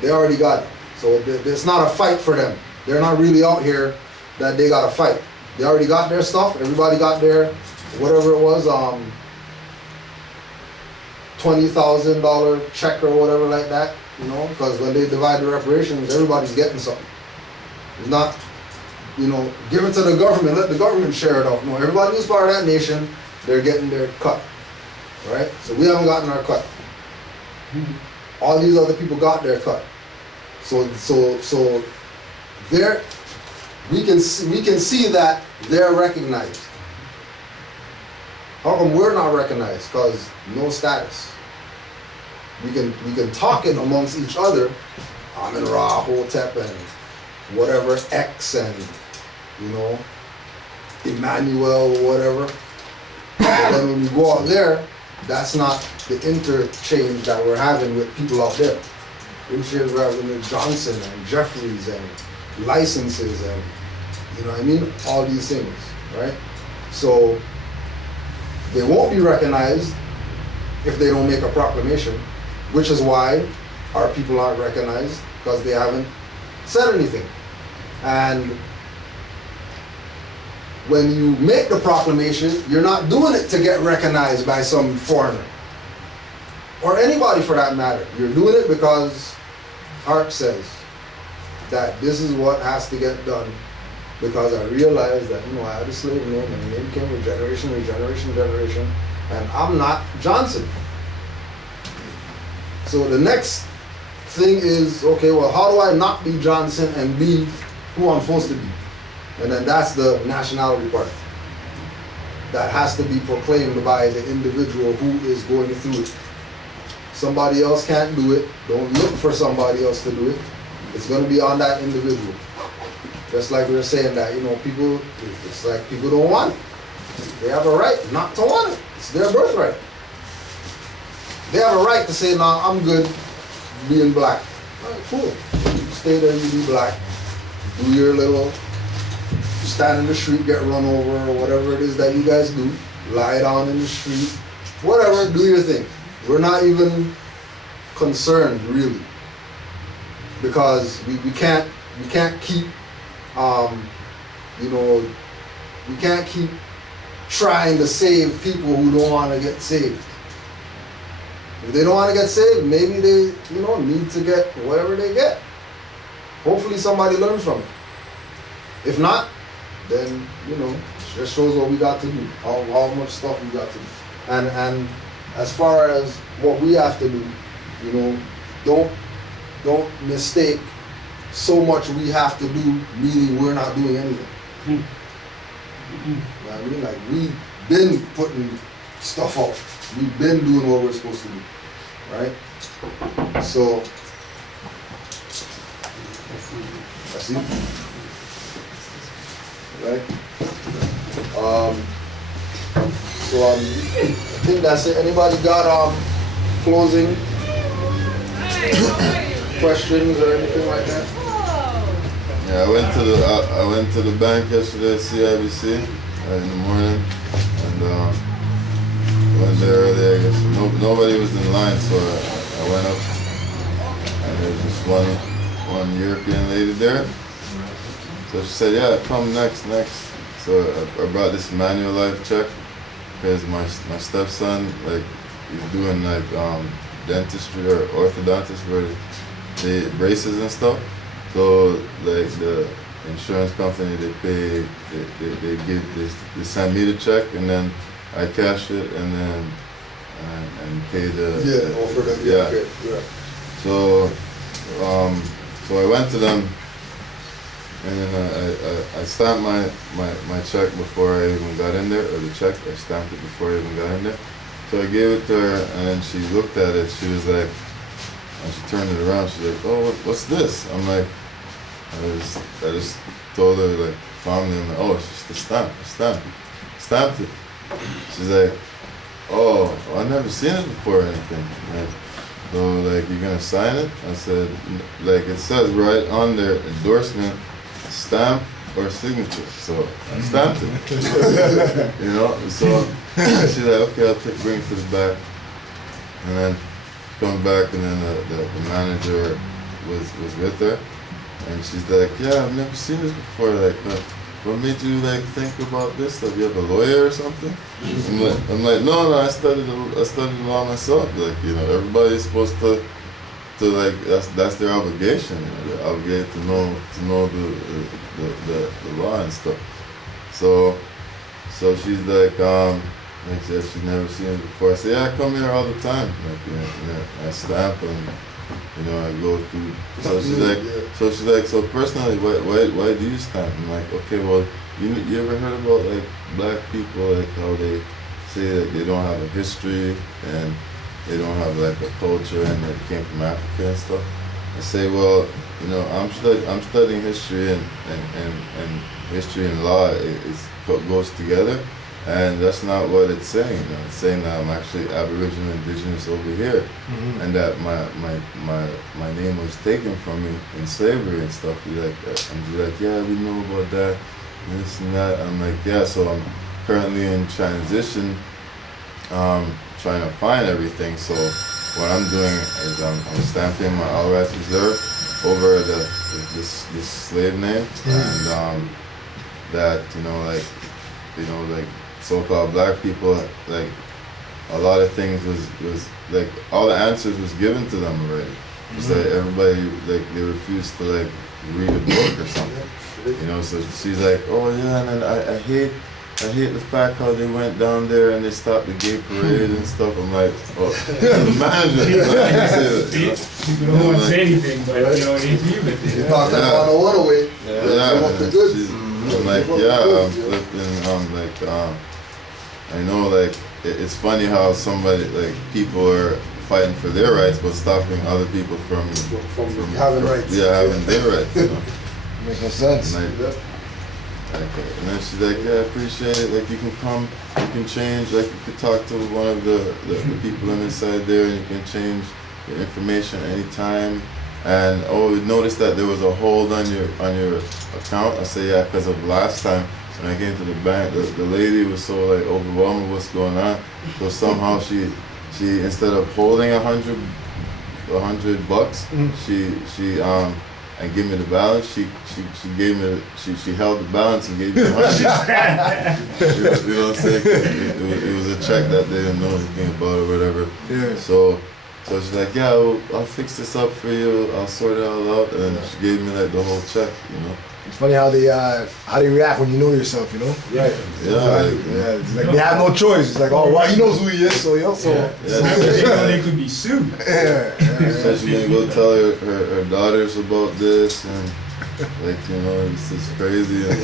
They already got it. So it's not a fight for them. They're not really out here that they got to fight. They already got their stuff. Everybody got their, whatever it was, $20,000 check or whatever like that, you know, because when they divide the reparations, everybody's getting something. It's not, you know, give it to the government, let the government share it out. No, everybody who's part of that nation, they're getting their cut, right? So we haven't gotten our cut. All these other people got their cut. So there, we can see that they're recognized. How come we're not recognized? Because no status. We can talk it amongst each other. Amin Ra, Hotep, and whatever X, and you know, Emmanuel, whatever. But then when we go out there, that's not the interchange that we're having with people out there. Interchange we're having with Johnson and Jeffries and licenses and, you know what I mean, all these things, right? So they won't be recognized if they don't make a proclamation, which is why our people aren't recognized, because they haven't said anything. And when you make the proclamation, you're not doing it to get recognized by some foreigner or anybody for that matter. You're doing it because Hart says that this is what has to get done, because I realized that, you know, I had a slave name and the name came with generation, and I'm not Johnson. So the next thing is, okay, well, how do I not be Johnson and be who I'm supposed to be? And then that's the nationality part. That has to be proclaimed by the individual who is going through it. Somebody else can't do it. Don't look for somebody else to do it. It's going to be on that individual. Just like we were saying that, you know, people, it's like people don't want it. They have a right not to want it. It's their birthright. They have a right to say, no, I'm good being black. All right, cool. You stay there, you be black. Do your little, stand in the street, get run over, or whatever it is that you guys do. Lie down in the street. Whatever, do your thing. We're not even concerned, really. Because we can't keep, you know, we can't keep trying to save people who don't want to get saved. If they don't want to get saved, maybe they, you know, need to get whatever they get. Hopefully somebody learns from it. If not, then, you know, it just shows what we got to do, how much stuff we got to do. And as far as what we have to do, you know, don't mistake so much we have to do, meaning we're not doing anything. You know what I mean? Like, we've been putting stuff out. We've been doing what we're supposed to do, right? So, that's it. Right? So I think that's it. Anybody got closing questions or anything like that? Yeah, I went to the bank yesterday at CIBC in the morning, and went there early. I guess nobody was in line, so I went up, and there was just one European lady there. So she said, "Yeah, come next." So I brought this manual life check because my stepson, like, he's doing like dentistry or orthodontist for the braces and stuff. So like the insurance company, they send me the check, and then I cash it and then and pay the offer them. Yeah. Okay. Yeah. So I went to them, and then I stamped my check before I even got in there, or the check, I stamped it before I even got in there. So I gave it to her, and then she looked at it. She was like, and she turned it around. She's like, "Oh, what's this?" I'm like, I just told her, like, calmly, I'm like, "Oh, it's just a stamp. Stamped it." She's like, "Oh, I've never seen it before or anything. Like, so, like, you're gonna sign it?" I said, like, it says right on there, endorsement, stamp or signature. So I stamped it. You know? So she's like, "Okay, I'll bring it to the back." And then come back, and then the manager was with her, and she's like, yeah, I've never seen this before. Like, what made you like think about this stuff? You have a lawyer or something? I'm like, no, I studied law myself. Like, you know, everybody's supposed to like that's their obligation. You know, they're obligated to know the law and stuff. So she's like she said she's never seen it before. I say, yeah, I come here all the time. Like, you know, I stamp and I go through. So she's like, so personally, why do you stamp? I'm like, okay, well, you ever heard about like black people, like how they say that they don't have a history and they don't have like a culture and they came from Africa and stuff? I say, well, you know, I'm studying history and history and law goes together, and that's not what it's saying. You know, it's saying that I'm actually Aboriginal indigenous over here, and that my name was taken from me in slavery and stuff like that. And she's like, yeah, we know about that, and this and that. I'm like, yeah, so I'm currently in transition, trying to find everything. So what I'm doing is I'm stamping my all rights reserved over this slave name, and that like so-called black people, like a lot of things was like all the answers was given to them already. Just like everybody, like they refused to like read a book or something, you know. So she's like, oh yeah, and then I hate the fact how they went down there and they stopped the gay parade and stuff. I'm like, oh, people don't want to say anything, but you know, they agree with it. You talked about a one-away. Yeah, want the goods. I'm like, yeah, I'm flipping, I know, like, it's funny how somebody, like, people are fighting for their rights, but stopping other people from having rights. Yeah, having their rights, you know. Making sense. And then she's like, yeah, I appreciate it. Like, you can come, you can change. Like, you could talk to one of the people inside there, and you can change your information anytime. And notice that there was a hold on your account. I say, yeah, because of last time when I came to the bank, the lady was so like overwhelmed with what's going on. So somehow she instead of holding $100, she and give me the balance. She gave me she held the balance and gave me $100. You know what I'm saying? It was a check that they didn't know anything about or whatever. Yeah. So she's like, yeah, I'll fix this up for you. I'll sort it all out, and she gave me like the whole check, you know. It's funny how they react when you know yourself, you know. Right. Yeah. It's like they have no choice. It's like, oh, well, he knows who he is, so yo. So. They could be sued. Yeah. So she's gonna go tell her daughters about this, and like, you know, it's just crazy and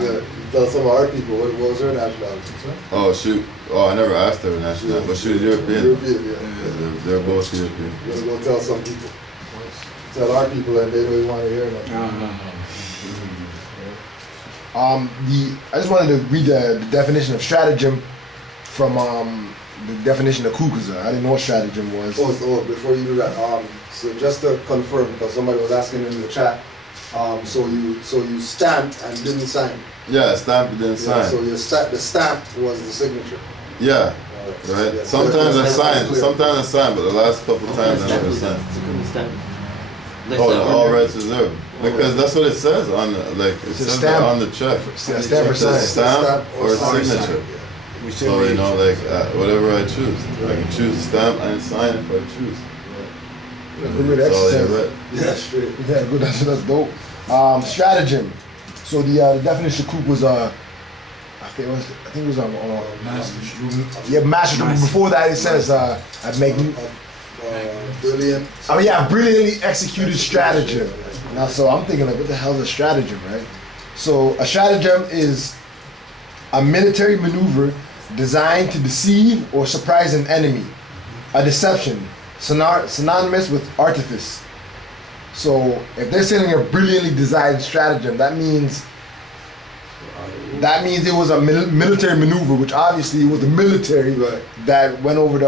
Yeah. Tell some of our people what was her nationality? Oh shoot! Oh, I never asked her nationality, but she was European. European, yeah. They're both European. We're gonna go tell some people. Tell our people, and they don't even want to hear that. I just wanted to read the definition of stratagem from the definition of kukuza. I didn't know what stratagem was. Oh, before you do that, so just to confirm, because somebody was asking in the chat, so you stamped and didn't sign. Yeah, stamped and didn't sign. So the stamp was the signature. Yeah, right. Yeah, Sometimes I sign, clear. but the last couple of times I never signed. Oh, the all rights reserved. Because that's what it says on the, like, it says that on the check. Stamp or It says sign. stamp or signature. So, you know, like, whatever I choose. I can choose to stamp and sign if I choose. Good That's all I exercise. read. Yeah, straight. Yeah, good. That's dope. Stratagem. So the definition of coup was I think it was master. Before that it says Brilliant. brilliantly executed stratagem. Now, so I'm thinking like, what the hell is a stratagem, right? So a stratagem is a military maneuver designed to deceive or surprise an enemy. A deception, synonymous with artifice. So if they're saying a brilliantly designed stratagem, that means it was a military maneuver, which obviously it was the military that went over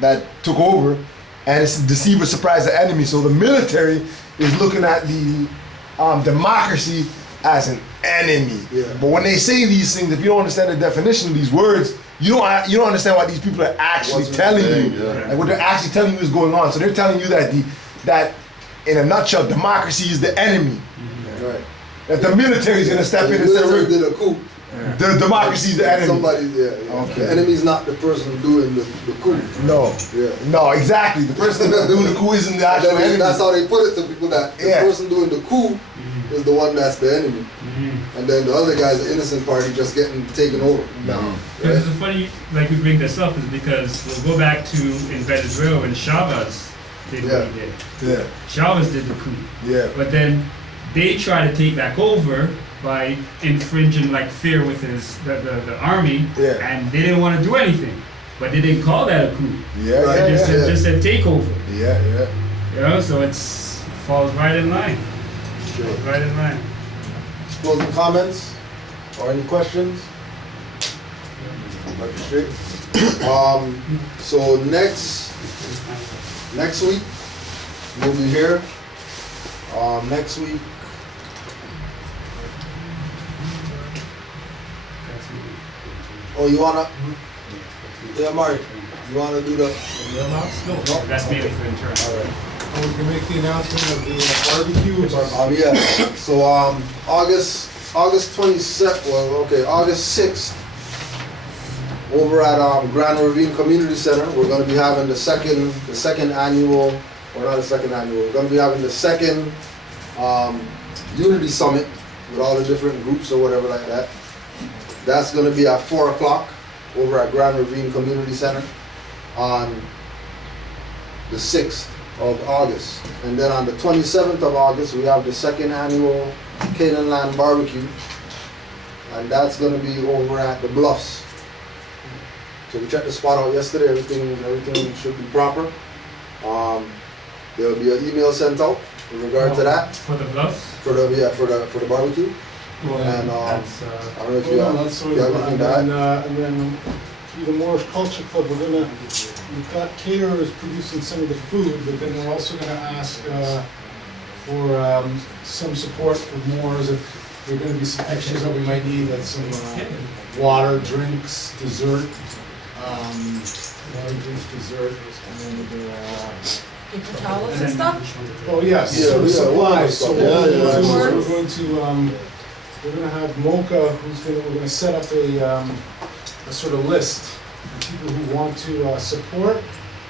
that took over, and it's to deceive or surprise the enemy. So the military is looking at the democracy as an enemy. Yeah. But when they say these things, if you don't understand the definition of these words, you don't understand what these people are actually telling you. Yeah. Like what they're actually telling you is going on. So they're telling you that in a nutshell, democracy is the enemy. Right. That the military is gonna step in and say, military did a coup. the democracy is the enemy. Somebody, yeah. Okay. The enemy's not the person doing the coup. No. Yeah. No, exactly. The person doing the coup isn't the actual enemy. That's how they put it to people, that the person doing the coup is the one that's the enemy. And then the other guy's the innocent party just getting taken over. No. Because it's funny, like we bring this up, is because we'll go back to in Venezuela when Chavez did what he did. Yeah. Chavez did the coup. Yeah. But then they try to take back over by infringing like fear with the army, and they didn't want to do anything. But they didn't call that a coup. Yeah, They just said takeover. Yeah, yeah. You know, so it falls right in line. Falls right in line. Closing comments or any questions? Dr. Straight. So next week we'll be here. Next week. Oh, you wanna? Yeah, Mark. You wanna do the? No, that's mainly for internal. All right. We can make the announcement of the barbecue. Which is Yeah. So August 27th. Well, okay, August 6th. Over at Grand Ravine Community Center, we're going to be having the second annual, or not the second annual. We're going to be having the second Unity Summit with all the different groups or whatever like that. That's going to be at 4 o'clock over at Grand Ravine Community Center on the 6th of August. And then on the 27th of August, we have the second annual Canaanland Barbecue. And that's going to be over at the Bluffs. So we checked the spot out yesterday. Everything should be proper. There will be an email sent out in regard to that. For the Bluffs? For the barbecue. Well, And that's, I don't know if you have anything to add. and then through the Moors Culture Club, we've got caterers producing some of the food, but then we're also gonna ask for some support for Moors if there are gonna be some extras that we might need, like some water, drinks, dessert, and then Paper towels and stuff? oh yes, Yeah, sort of yeah, supplies. So yeah, what yeah. we're going to we're gonna have Mocha, we're gonna set up a sort of list of people who want to support.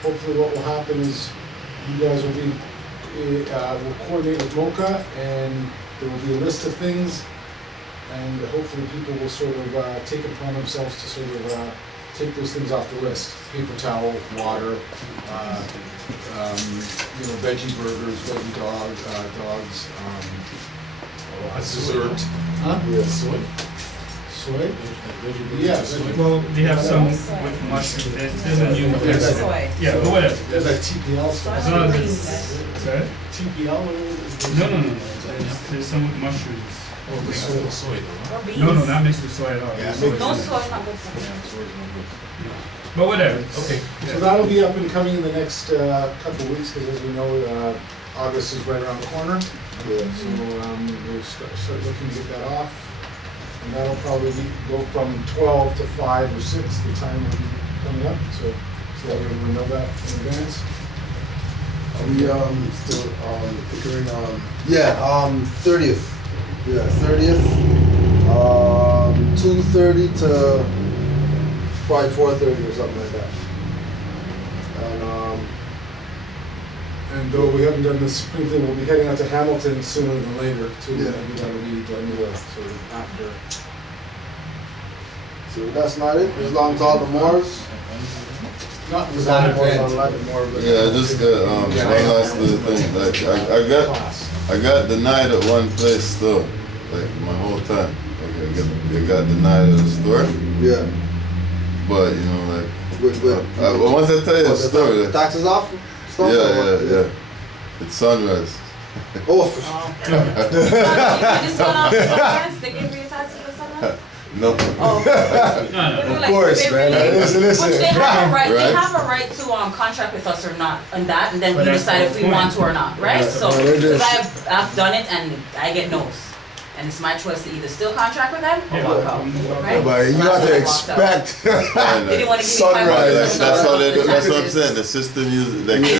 Hopefully what will happen is you guys will be, will coordinate with Mocha, and there will be a list of things, and hopefully people will sort of take it upon themselves to sort of take those things off the list. Paper towel, water, veggie burgers, veggie dogs, a dessert. Huh? Yeah. Soy? Soy? Yes. well, we have some with mushrooms. There's a new There's there's- soy. Yeah, but whatever. There's like TPL As stuff. long as it's, sorry? TPL? No. There's some with mushrooms. Oh, the soy. Or beans. No, not mixed with soy at all. Yeah, No soy, not good for me. But whatever. Okay, Yeah. so that'll be up and coming in the next couple of weeks, because as we know, August is right around the corner. Yeah. So we'll start looking to get that off. And that'll probably go from 12 to 5 or 6, the time will be coming up, so that everyone know that in advance. Are we still figuring on? Yeah, 30th. Yeah, 30th. 2:30 to probably 4:30 or something like that. And though we haven't done the Supreme thing, we'll be heading out to Hamilton sooner than later too. Yeah. Maybe that'll be done sort of after. So that's not it. It's long to all the Moors. Not for Is that that more event, online? more of a. Yeah, I just got one last little thing. Like I got denied at one place still, like my whole time. Like I got denied at the store, Yeah. but you know, like With once I tell you the what, story, the taxes off? Stuff or what? yeah. It's sunrise. Oh, You just went off the sunrise? They gave you your taxes for sunrise? No. Oh. No. Of course, man. Listen. Which they have a right, they Right. have a right to contract with us or not, and that, and then But we that's decide the if we point. want to or not, right? Yeah. So, They're because just- I've done it and I get no's. and it's my choice to either still contract with them or Yeah. walk out. Right? But you So have that's to why I walked out. expect. They didn't want to give me Sunrise. $500. That's how they do. That's what I'm Taxes. saying. The system uses.